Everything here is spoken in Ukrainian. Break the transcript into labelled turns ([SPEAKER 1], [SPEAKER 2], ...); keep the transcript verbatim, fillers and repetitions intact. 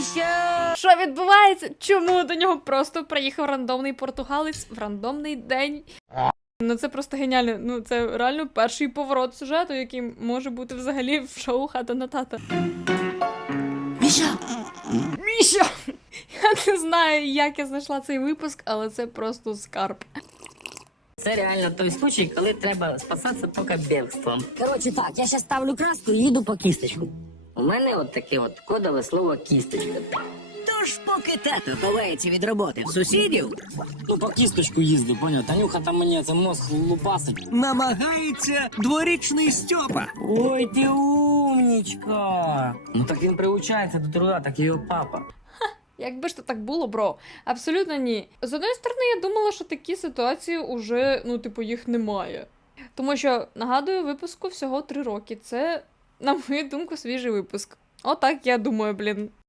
[SPEAKER 1] Що відбувається? Чому до нього просто приїхав рандомний португалець в рандомний день? Ну це просто геніально. Ну це реально перший поворот сюжету, який може бути взагалі в шоу «Хата на тата».
[SPEAKER 2] Міша!
[SPEAKER 1] Міша! Я не знаю, як я знайшла цей випуск, але це просто скарб.
[SPEAKER 2] Це реально той случай, коли треба спасатися тільки бігством.
[SPEAKER 3] Коротше так, я зараз ставлю краску і їду по кісточку.
[SPEAKER 2] У мене от таке от кодове слово кісточка.
[SPEAKER 3] Тож поки тато ховається від роботи в сусідів,
[SPEAKER 4] Ну, по кісточку їздив, поняв? Танюха там мені це мозг лупасить.
[SPEAKER 5] Намагається дворічний Стьопа.
[SPEAKER 4] Ой, ти умнічка. Ну так він приучається до труда, так і його папа.
[SPEAKER 1] Якби ж то так було, бро? Абсолютно ні. З одної сторони, я думала, що такі ситуації уже, ну, типу, їх немає. Тому що, нагадую, випуску всього три роки. Це, на мою думку, свіжий випуск. Отак я думаю, блін.